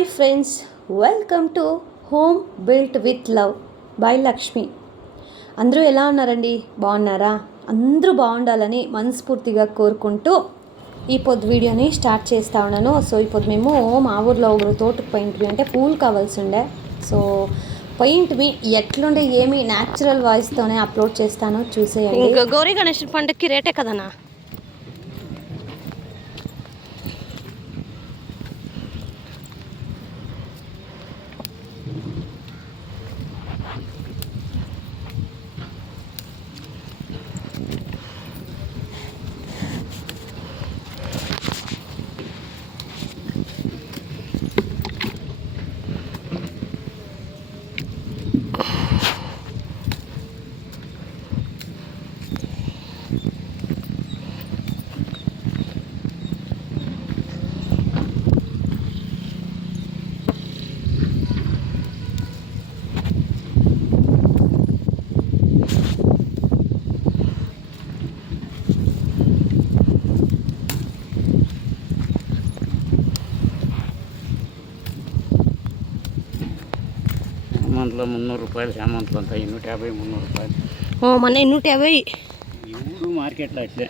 Hi friends, welcome to home built with love by Lakshmi. అందరూ ఎలా ఉన్నారండి? బాగున్నారా? అందరూ బాగుండాలని మనస్ఫూర్తిగా కోరుకుంటూ ఈ పొద్దు వీడియోని స్టార్ట్ చేస్తూ ఉన్నాను. సో ఈ పొద్దు మేము మా ఊర్లో ఒకరు తోటకు పెయింట్వి అంటే పూలు కావాల్సి ఉండే, సో పెయింట్వి ఎట్లుండే ఏమి న్యాచురల్ వాయిస్తోనే అప్లోడ్ చేస్తాను, చూసేయండి. ఇంకా గౌరీ గణేష్ పండుగకి రేటే కదనా? సామంతలో 300 రూపాయలు, సామంతలు అంతా 250, 300 రూపాయలు. మన 250 ఇప్పుడు మార్కెట్లో అట్లే.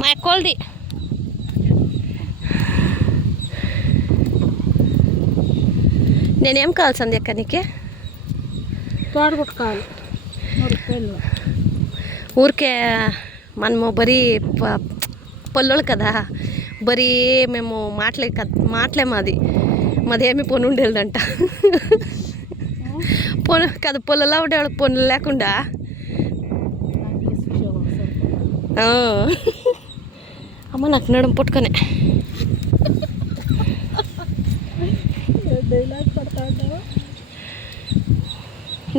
మా ఎక్కోల్ది నేనేం కావాలి సంధ్య అక్క? నీకే తోడబుట్టు కావాలి. ఊరికే మనము బరీ పొల్లోళ్ళు కదా, బరీ మేము మాటలే మాదేమి పొను ఉండేదంట. పొను కదా, పొలంలో ఉండేవాళ్ళకి పొనులు లేకుండా. అమ్మ నాకు నడుము పుట్టుకనే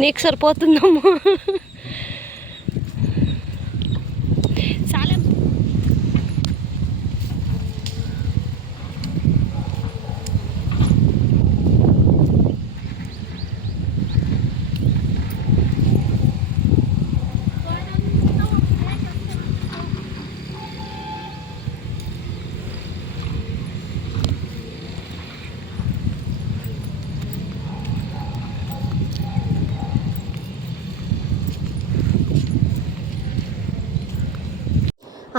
నీకు సరిపోతుందమ్మా. సాలేం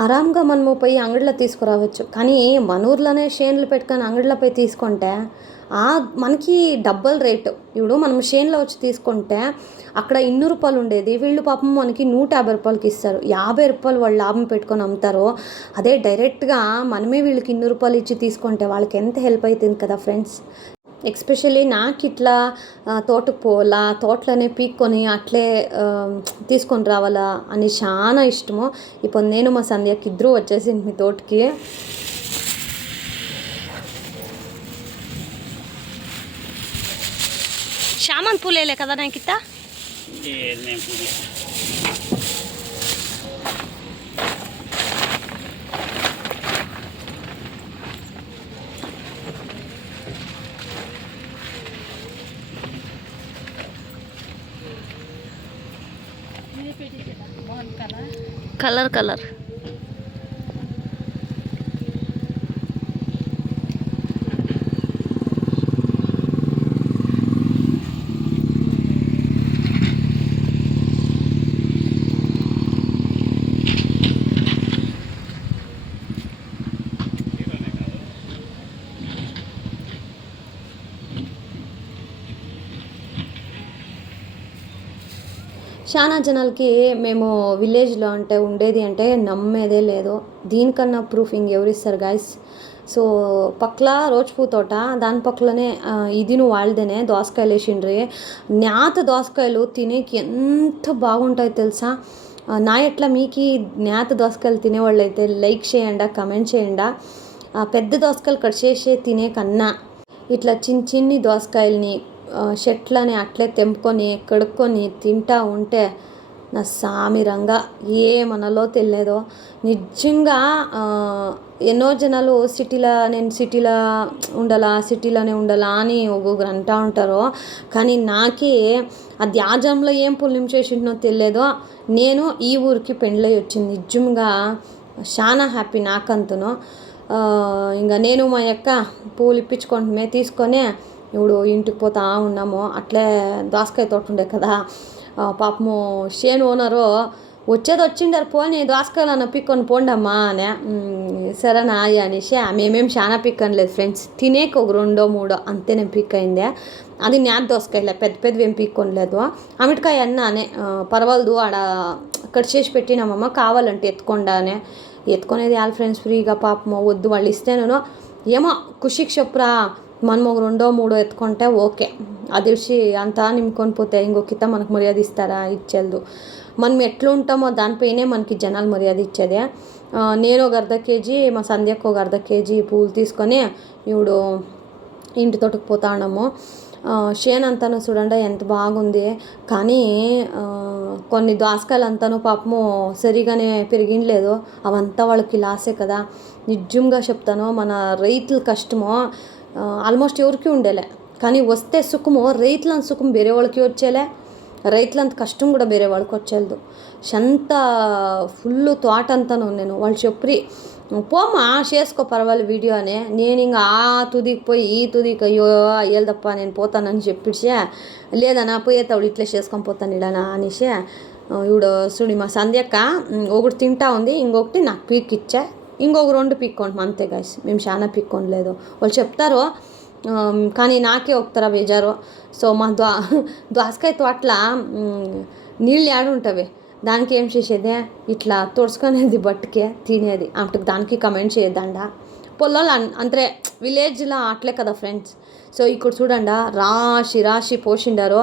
ఆరాంగా మనము పోయి అంగడిలో తీసుకురావచ్చు, కానీ మన ఊర్లోనే షేన్లు పెట్టుకొని అంగడిలో పోయి తీసుకుంటే మనకి డబల్ రేటు. ఇప్పుడు మనం షేన్లో వచ్చి తీసుకుంటే అక్కడ 200 రూపాయలు ఉండేది, వీళ్ళు పాపం మనకి 150 రూపాయలకి ఇస్తారు. 50 రూపాయలు వాళ్ళు లాభం పెట్టుకొని అమ్ముతారు. అదే డైరెక్ట్గా మనమే వీళ్ళకి 200 రూపాయలు ఇచ్చి తీసుకుంటే వాళ్ళకి ఎంత హెల్ప్ అవుతుంది కదా ఫ్రెండ్స్. ఎస్పెషల్లీ నాకు ఇట్లా తోటకు పోవాలా, తోటలోనే పీక్కొని అట్లే తీసుకొని రావాలా అని చాలా ఇష్టము. ఇప్పుడు నేను మా సంధ్యకి ఇద్దరు వచ్చేసింది మీ తోటకి. శామన్ పూలేలే కదా నాకు ఇత్తా. కలర్ కలర్ చాలా జనాలకి మేము విలేజ్లో అంటే ఉండేది అంటే నమ్మేదే లేదు. దీనికన్నా ప్రూఫ్ ఇంకెవరిస్తారు గాయస్. సో పక్కల రోజ్పూ తోట, దాని పక్కలనే ఇదిను వాళ్ళదేనే దోసకాయలు వేసిండ్రి. నేత దోసకాయలు తినేకి ఎంత బాగుంటాయో తెలుసా. నా ఎట్లా మీకు నేత దోసకాయలు తినేవాళ్ళు అయితే లైక్ చేయండి, కమెంట్ చేయండి. పెద్ద దోసకాయలు కట్ చేసి తినే కన్నా ఇట్లా చిన్ని దోసకాయలని చెట్లని అట్లే తెంపుకొని కడుక్కొని తింటా ఉంటే నా సామిరంగా ఏమనలో తెలియదో. నిజంగా ఎన్నో జనాలు నేను సిటీలోనే ఉండాలా అని ఒక్కొక్కరు అంటూ ఉంటారు. కానీ నాకే ఆ ధ్యాజంలో ఏం పుణ్యం చేసిందో తెలియదో. నేను ఈ ఊరికి పెండ్లై వచ్చింది. నిజంగా చాలా హ్యాపీ నాకంతను. ఇంకా నేను మా యొక్క పూలు ఇప్పించుకుంటే తీసుకొని ఇప్పుడు ఇంటికి పోతా ఉన్నాము. అట్లే దోసకాయ తోట ఉండే కదా, పాపము షేన్ ఓనరు వచ్చేది వచ్చిండారు, పోనీ దోసకాయలు అన్న పిక్కొని పోండమ్మా అని. సరేనా అనేసి మేమేం చాలా పిక్ అనలేదు ఫ్రెండ్స్, తినేకి ఒక 2-3 అంతే నేను పిక్ అయిందే. అది నేత దోసకాయలే, పెద్దవి ఏం పిక్కొనలేదు. అమిటికాయ అన్నానే పర్వాలేదు, ఆడ కట్ చేసి పెట్టినామమ్మ, కావాలంటే ఎత్తుకొండా అని. ఎత్తుకునేది వాళ్ళ ఫ్రెండ్స్ ఫ్రీగా పాపము వద్దు వాళ్ళు ఇస్తేనేనో ఏమో ఖుషికి చెప్పురా, మనం ఒక 2-3 ఎత్తుకుంటే ఓకే. అది వచ్చి అంతా నింపుకొని పోతే ఇంకొక మనకు మర్యాద ఇస్తారా? ఇచ్చేది. మనం ఎట్లా ఉంటామో దానిపైనే మనకి జనాలు మర్యాద ఇచ్చేదే. నేను ఒక 1/2 kg, మా సంధ్యకు ఒక 1/2 kg పూలు తీసుకొని ఇప్పుడు ఇంటి తోటకు పోతా ఉన్నాము. షేన్ అంతాను చూడండి ఎంత బాగుంది. కానీ కొన్ని దోసకాయలు అంతాను పాపము సరిగానే పెరిగిండలేదు. అవంతా వాళ్ళకి లాసే కదా. నిజంగా చెప్తాను, మన రైతుల కష్టము ఆల్మోస్ట్ ఎవరికి ఉండేలే. కానీ వస్తే సుఖము, రైతులంత సుఖం వేరే వాళ్ళకి వచ్చేలే, రైతులంత కష్టం కూడా వేరే వాళ్ళకి వచ్చేది. ఎంత ఫుల్ తోట అంతాను నేను వాళ్ళు చెప్పి పోమా చేసుకో పర్వాలేదు వీడియో అని. నేను ఇంకా ఆ తుదికి పోయి ఈ తుదికి అయ్యో అయ్యేదప్ప నేను పోతానని చెప్పిసే, లేదన్నా పోయేతావుడు ఇట్లా చేసుకొని పోతాను ఇడనా అనేసి. ఇప్పుడు చూడి మా సంధ్యక్క ఒకటి తింటా ఉంది, ఇంకొకటి నాకు పీక్ ఇచ్చా, ఇంకొక 2 పీక్కోండి అంతే గాయస్. మేము చాలా పీక్కోలేదు. వాళ్ళు చెప్తారు కానీ నాకే ఒకతర బేజారు. సో మా దోసకాయ తోటల నీళ్ళు ఏడుంటవి, దానికి ఏం చేసేది ఇట్లా తుడుచుకునేది బట్టుకే తినేది. అప్పటికి దానికి కమెంట్ చేయొద్దండా. పొలాలు అంతే విలేజ్లో అట్లే కదా ఫ్రెండ్స్. సో ఇక్కడ చూడండి రాశి పోసిండారు.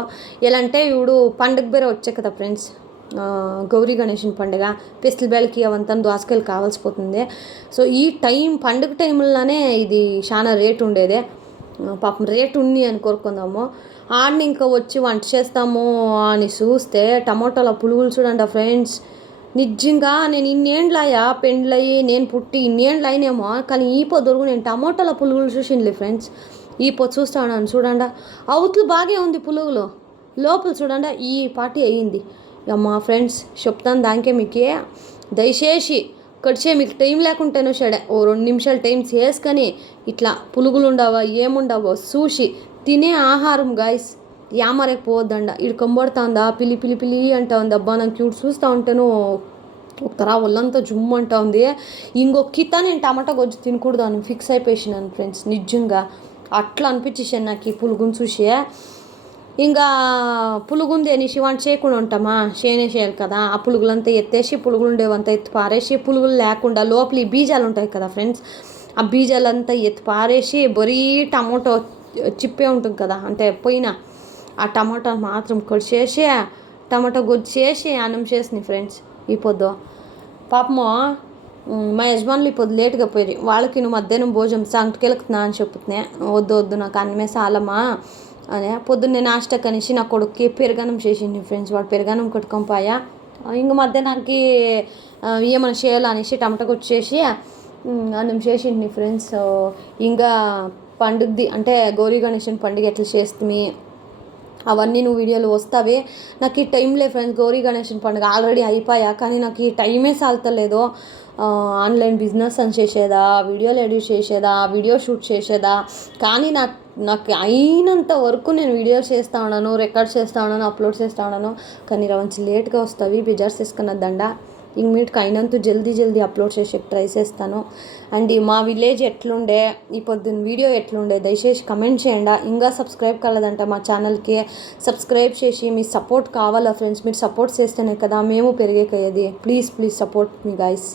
ఎలా అంటే ఇప్పుడు పండుగ బేరే వచ్చే కదా ఫ్రెండ్స్, గౌరీ గణేషన్ పండుగ, పెసలబేళ్ళకి అవంతా దోసకాయలు కావాల్సిపోతుంది. సో ఈ పండుగ టైంలోనే ఇది చాలా రేటు ఉండేదే. పాపం రేటు ఉంది అని కోరుకుందాము. ఆడిని ఇంకా వచ్చి వంట చేస్తాము అని చూస్తే టమోటాల పులుగులు చూడండి ఫ్రెండ్స్. నిజంగా నేను ఇన్నేండ్లయ్యా పెండ్లయ్యి నేను పుట్టి ఇన్నేండ్లు అయినేమో, కానీ ఈ పొద్దురుగు నేను టమోటాల పులుగులు చూసిండ్లే ఫ్రెండ్స్. ఈ పొద్దు చూస్తా ఉన్నాను చూడండి, అవతలు బాగే ఉంది పులుగులు, లోపల చూడండి ఈ పార్టీ అయ్యింది. అమ్మా ఫ్రెండ్స్ చెప్తాను దానికే మీకే, దయచేసి కడిచే మీకు టైం లేకుంటేనో సరే ఓ 2 నిమిషాలు టైం చేసుకొని ఇట్లా పులుగులు ఉండవా ఏముండవో చూసి తినే ఆహారం గాయస్. యామరేకి పోవద్దండ, ఇడు కంబడుతుందా పిలి అంటా ఉంది. అబ్బా నాకు క్యూట్ చూస్తూ ఉంటేను ఒకతరా ఒళ్ళంతా జుమ్ము అంటా ఉంది. ఇంకొక నేను టమాటా గొజ్జు తినకూడదు అని ఫిక్స్ అయిపోయినాను ఫ్రెండ్స్. నిజంగా అట్లా అనిపించేసాను నాకు ఈ పులుగుని చూసి. ఇంకా పులుగుంది అనేసి వంట చేయకుండా ఉంటామా, చేయాలి కదా. ఆ పులుగులంతా ఎత్తేసి పులుగులు ఉండేవంతా ఎత్తి పారేసి, పులుగులు లేకుండా లోపల ఈ బీజాలు ఉంటాయి కదా ఫ్రెండ్స్, ఆ బీజాలంతా ఎత్తి పారేసి బరీ టమోటో చిప్పే ఉంటుంది కదా అంటే పోయిన ఆ టమాటా మాత్రం కడిచేసి టమాటా గొజ్జు చేసి అన్నం చేసింది ఫ్రెండ్స్. ఈ పొద్దు పాపము మా యజమానులు ఈ పొద్దు లేట్గా పోయి వాళ్ళకి నువ్వు మధ్యాహ్నం భోజనం సంగటికి వెళ్తున్నా అని చెప్తున్నాయి. వద్దు నాకు అన్నమే సాలమ్మా అనే. పొద్దున్నే నాష్టా కనేసి నా కొడుక్కి పెరుగన్నం చేసింది ఫ్రెండ్స్. వాడు పెరుగన్నం కట్టుకొని పోయా. ఇంక మధ్యాహ్నానికి ఏమైనా చేయాలనేసి టమాటా వచ్చేసి అన్నం చేసింది ఫ్రెండ్స్. ఇంకా పండుగది అంటే గౌరీ గణేషన్ పండుగ ఎట్లా చేస్తుంది అవన్నీ నువ్వు వీడియోలు వస్తావి. నాకు ఈ టైం లేదు ఫ్రెండ్స్. గౌరీ గణేషన్ పండుగ ఆల్రెడీ అయిపోయా, కానీ నాకు ఈ టైమే సాల్తలేదు. ఆన్లైన్ బిజినెస్ అని చేసేదా, వీడియోలు ఎడిట్ చేసేదా, వీడియో షూట్ చేసేదా. కానీ నాకు అయినంత వరకు నేను వీడియోలు చేస్తూ ఉన్నాను, రికార్డ్ చేస్తూ ఉన్నాను, అప్లోడ్ చేస్తూ ఉన్నాను. కానీ రవంచి లేట్గా వస్తావి, బిజార్స్ తీసుకున్నదండ. ఇంక మీటికి అయినంత జల్దీ అప్లోడ్ చేసి ట్రై చేస్తాను. అండ్ మా విలేజ్ ఎట్లుండే, ఈ పొద్దున్న వీడియో ఎట్లుండే దయచేసి కమెంట్ చేయండి. ఇంకా సబ్స్క్రైబ్ కాలేదంట మా ఛానల్కి, సబ్స్క్రైబ్ చేసి మీ సపోర్ట్ కావాలా ఫ్రెండ్స్. మీరు సపోర్ట్ చేస్తేనే కదా మేము పెరిగేకయ్యేది. ప్లీజ్ సపోర్ట్ మీ గైస్.